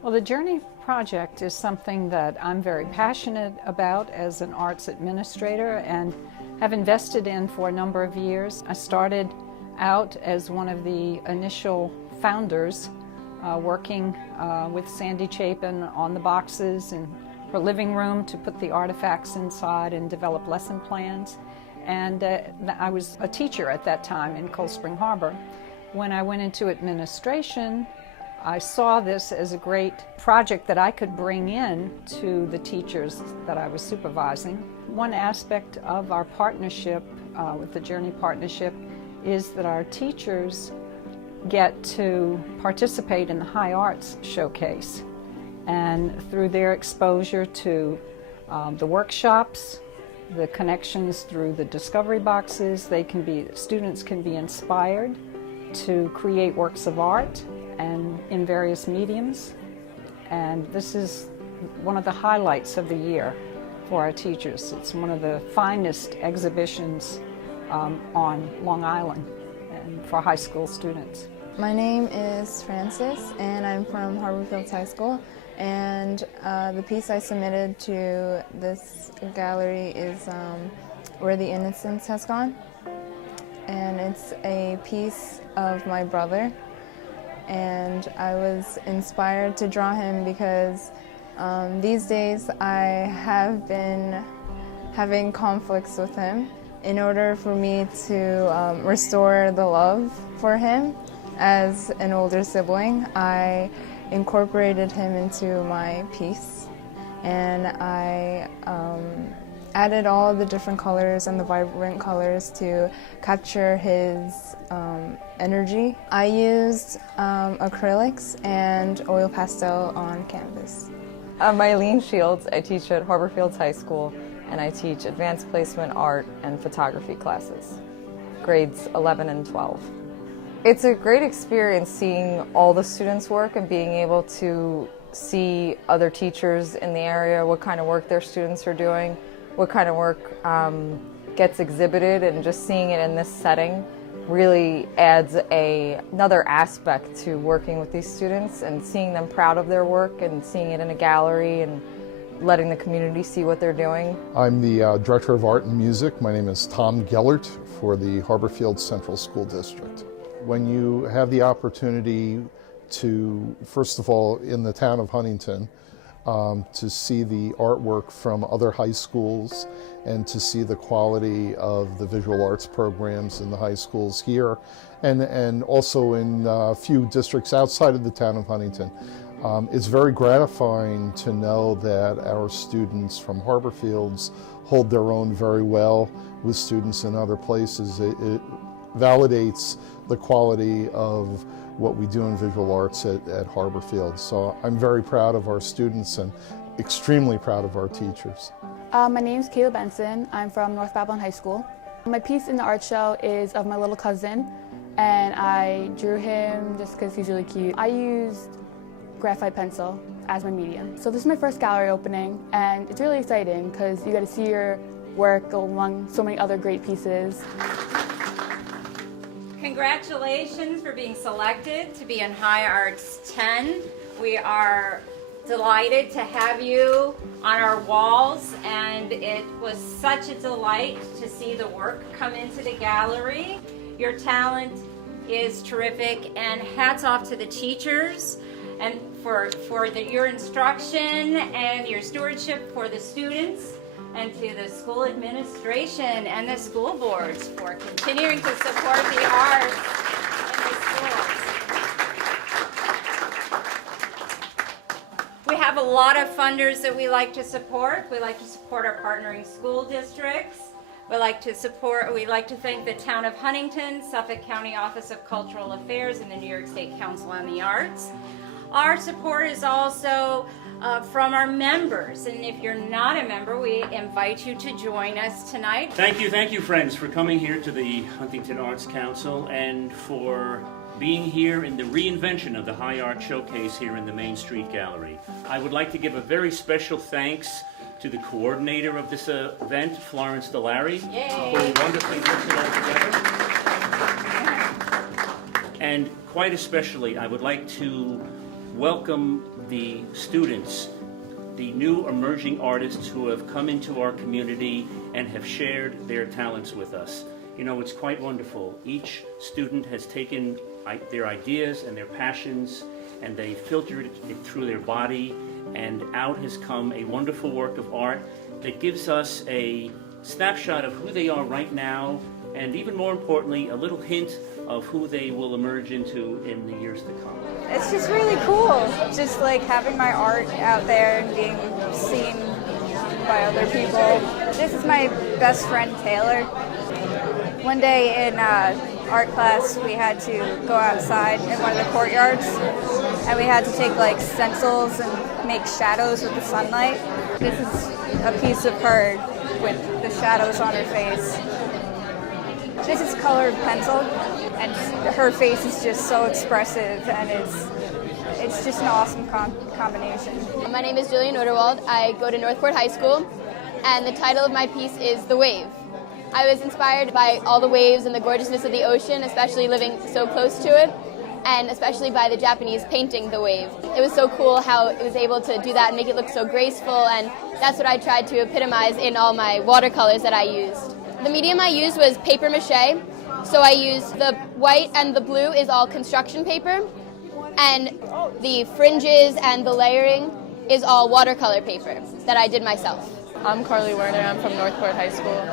Well, the Journey Project is something that I'm very passionate about as an arts administrator and have invested in for a number of years. I started out as one of the initial founders, working with Sandy Chapin on the boxes in her living room to put the artifacts inside and develop lesson plans. And I was a teacher at that time in Cold Spring Harbor. When I went into administration, I saw this as a great project that I could bring in to the teachers that I was supervising. One aspect of our partnership with the Journey Partnership is that our teachers get to participate in the High Arts Showcase. And through their exposure to the workshops, the connections through the discovery boxes, students can be inspired to create works of art and in various mediums. And this is one of the highlights of the year for our teachers. It's one of the finest exhibitions on Long Island and for high school students. My name is Frances and I'm from Harbor Fields High School, and the piece I submitted to this gallery is Where the Innocence Has Gone, and it's a piece of my brother. And I was inspired to draw him because these days I have been having conflicts with him. In order for me to restore the love for him as an older sibling, I incorporated him into my piece, and I added all the different colors and the vibrant colors to capture his energy. I used acrylics and oil pastel on canvas. I'm Eileen Shields. I teach at Harbor Fields High School, and I teach advanced placement art and photography classes, grades 11 and 12. It's a great experience seeing all the students work and being able to see other teachers in the area, what kind of work their students are doing, what kind of work gets exhibited, and just seeing it in this setting really adds another aspect to working with these students and seeing them proud of their work and seeing it in a gallery and letting the community see what they're doing. I'm the Director of Art and Music. My name is Tom Gellert for the Harbor Fields Central School District. When you have the opportunity to, first of all, in the town of Huntington, to see the artwork from other high schools and to see the quality of the visual arts programs in the high schools here and also in a few districts outside of the town of Huntington. It's very gratifying to know that our students from Harbor Fields hold their own very well with students in other places. It validates the quality of what we do in visual arts at Harbor Fields. So I'm very proud of our students and extremely proud of our teachers. My name is Kayla Benson. I'm from North Babylon High School. My piece in the art show is of my little cousin, and I drew him just because he's really cute. I used graphite pencil as my medium. So this is my first gallery opening, and it's really exciting because you get to see your work among so many other great pieces. Congratulations for being selected to be in High Arts 10. We are delighted to have you on our walls, and it was such a delight to see the work come into the gallery. Your talent is terrific, and hats off to the teachers and for your instruction and your stewardship for the students, and to the school administration and the school boards for continuing to support the arts in the schools. We have a lot of funders that we like to support. We like to support our partnering school districts. We like to thank the Town of Huntington, Suffolk County Office of Cultural Affairs, and the New York State Council on the Arts. Our support is also from our members, and if you're not a member, we invite you to join us tonight. Thank you friends for coming here to the Huntington Arts Council and for being here in the reinvention of the High Art Showcase here in the Main Street Gallery. I would like to give a very special thanks to the coordinator of this event, Florence Delary, who wonderfully puts it all together. And quite especially, I would like to welcome the students, the new emerging artists who have come into our community and have shared their talents with us. You know, it's quite wonderful. Each student has taken their ideas and their passions and they filtered it through their body, and out has come a wonderful work of art that gives us a snapshot of who they are right now, and even more importantly, a little hint of who they will emerge into in the years to come. It's just really cool, just like having my art out there and being seen by other people. This is my best friend Taylor. One day in art class we had to go outside in one of the courtyards and we had to take like stencils and make shadows with the sunlight. This is a piece of her with the shadows on her face. This is colored pencil, and her face is just so expressive, and it's just an awesome combination. My name is Jillian Oderwald. I go to Northport High School, and the title of my piece is The Wave. I was inspired by all the waves and the gorgeousness of the ocean, especially living so close to it, and especially by the Japanese painting the wave. It was so cool how it was able to do that and make it look so graceful, and that's what I tried to epitomize in all my watercolors that I used. The medium I used was paper mache, so I used the white and the blue is all construction paper, and the fringes and the layering is all watercolor paper that I did myself. I'm Carly Werner, I'm from Northport High School.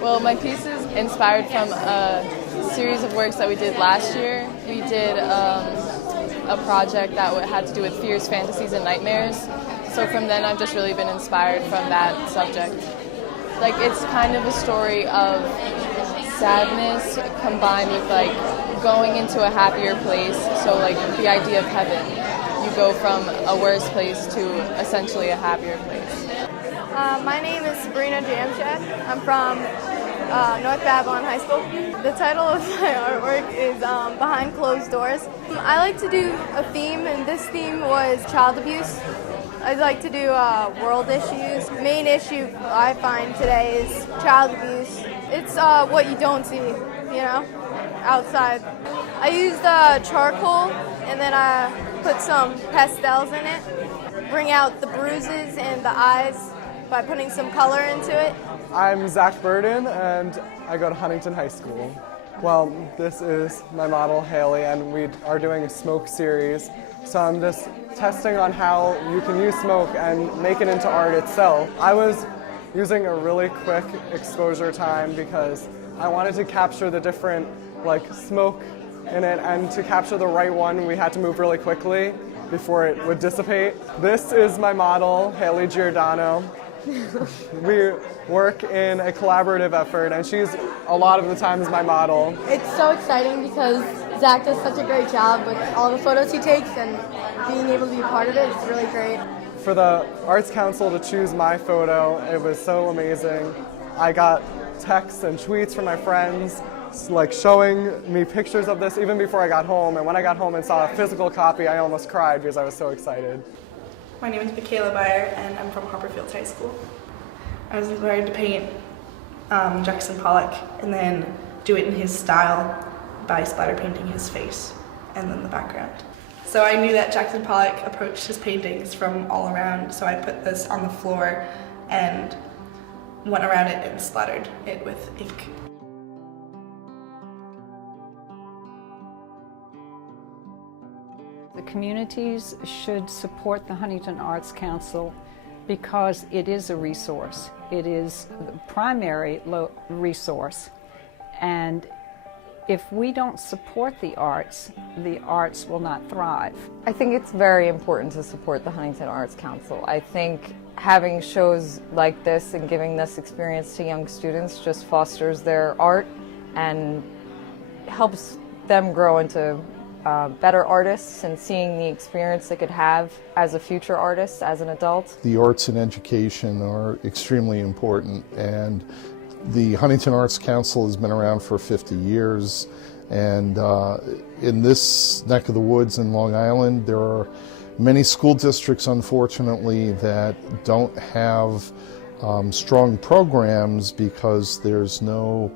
Well, my piece is inspired from a series of works that we did last year. We did a project that had to do with fears, fantasies, and nightmares. So from then I've just really been inspired from that subject. Like, it's kind of a story of sadness combined with like going into a happier place. So like the idea of heaven, you go from a worse place to essentially a happier place. My name is Sabrina Jamshed. I'm from North Babylon High School. The title of my artwork is Behind Closed Doors. I like to do a theme, and this theme was child abuse. I'd like to do world issues. The main issue I find today is child abuse. It's what you don't see, you know, outside. I used charcoal, and then I put some pastels in it. Bring out the bruises and the eyes by putting some color into it. I'm Zach Burden, and I go to Huntington High School. Well, this is my model, Haley, and we are doing a smoke series. So I'm just testing on how you can use smoke and make it into art itself. I was using a really quick exposure time because I wanted to capture the different smoke in it, and to capture the right one we had to move really quickly before it would dissipate. This is my model, Haley Giordano. We work in a collaborative effort, and she's a lot of the time is my model. It's so exciting because Zach does such a great job with all the photos he takes, and being able to be part of it is really great. For the Arts Council to choose my photo, it was so amazing. I got texts and tweets from my friends showing me pictures of this even before I got home, and when I got home and saw a physical copy, I almost cried because I was so excited. My name is Michaela Beyer, and I'm from Harborfield High School. I was inspired to paint Jackson Pollock and then do it in his style by splatter painting his face and then the background. So I knew that Jackson Pollock approached his paintings from all around, so I put this on the floor and went around it and splattered it with ink. The communities should support the Huntington Arts Council because it is a resource. It is the primary resource. And if we don't support the arts will not thrive. I think it's very important to support the Huntington Arts Council. I think having shows like this and giving this experience to young students just fosters their art and helps them grow into better artists, and seeing the experience they could have as a future artist, as an adult. The arts and education are extremely important, and the Huntington Arts Council has been around for 50 years, and in this neck of the woods in Long Island, there are many school districts, unfortunately, that don't have strong programs because there's no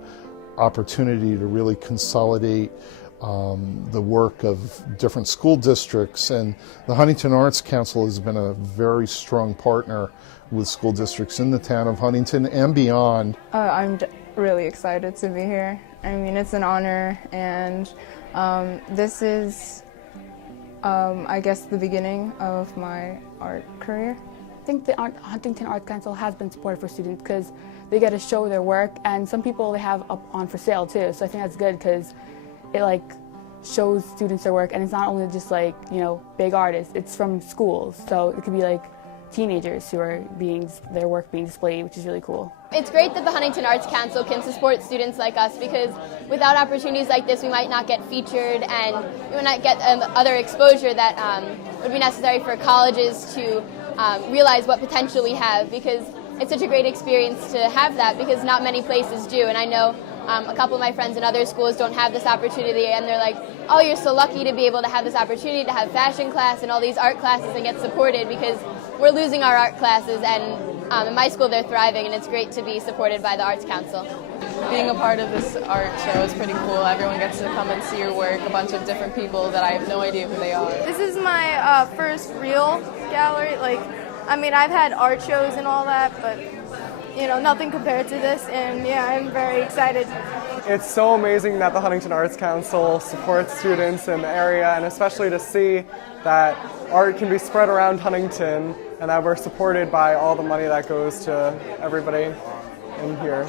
opportunity to really consolidate the work of different school districts, and the Huntington Arts Council has been a very strong partner with school districts in the town of Huntington and beyond. I'm really excited to be here. I mean, it's an honor, and this is, I guess, the beginning of my art career. I think the Huntington Arts Council has been supportive for students because they get to show their work, and some people they have up on for sale too. So I think that's good because it like shows students their work, and it's not only just like, you know, big artists. It's from schools, so it could be like teenagers who are their work being displayed, which is really cool. It's great that the Huntington Arts Council can support students like us, because without opportunities like this we might not get featured and we might not get other exposure that would be necessary for colleges to realize what potential we have, because it's such a great experience to have that, because not many places do. And I know a couple of my friends in other schools don't have this opportunity, and they're like, oh, you're so lucky to be able to have this opportunity to have fashion class and all these art classes and get supported, because we're losing our art classes, and in my school they're thriving, and it's great to be supported by the Arts Council. Being a part of this art show is pretty cool. Everyone gets to come and see your work, a bunch of different people that I have no idea who they are. This is my first real gallery. I mean, I've had art shows and all that, but you know, nothing compared to this, and yeah, I'm very excited. It's so amazing that the Huntington Arts Council supports students in the area, and especially to see that art can be spread around Huntington and that we're supported by all the money that goes to everybody in here.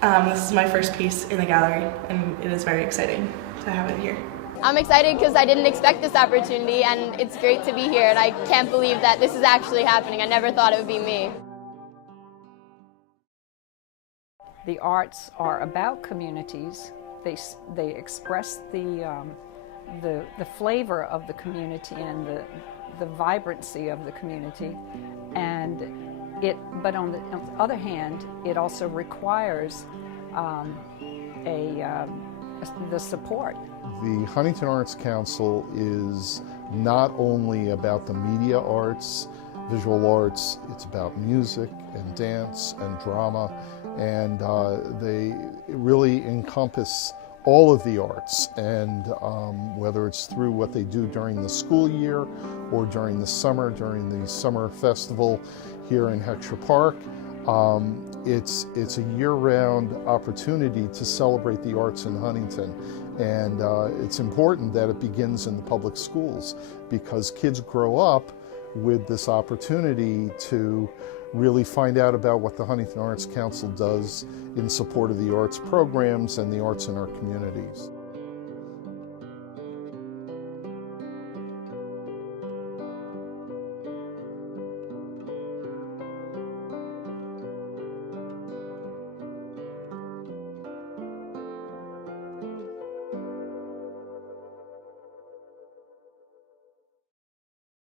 This is my first piece in the gallery, and it is very exciting to have it here. I'm excited because I didn't expect this opportunity, and it's great to be here, and I can't believe that this is actually happening. I never thought it would be me. The arts are about communities. They express the flavor of the community and the vibrancy of the community, but on the other hand, it also requires the support. The Huntington Arts Council is not only about the media arts, visual arts, it's about music and dance and drama, and they really encompass all of the arts, and whether it's through what they do during the school year or during the summer festival here in Heckscher Park, it's a year-round opportunity to celebrate the arts in Huntington. And it's important that it begins in the public schools, because kids grow up with this opportunity to really find out about what the Huntington Arts Council does in support of the arts programs and the arts in our communities.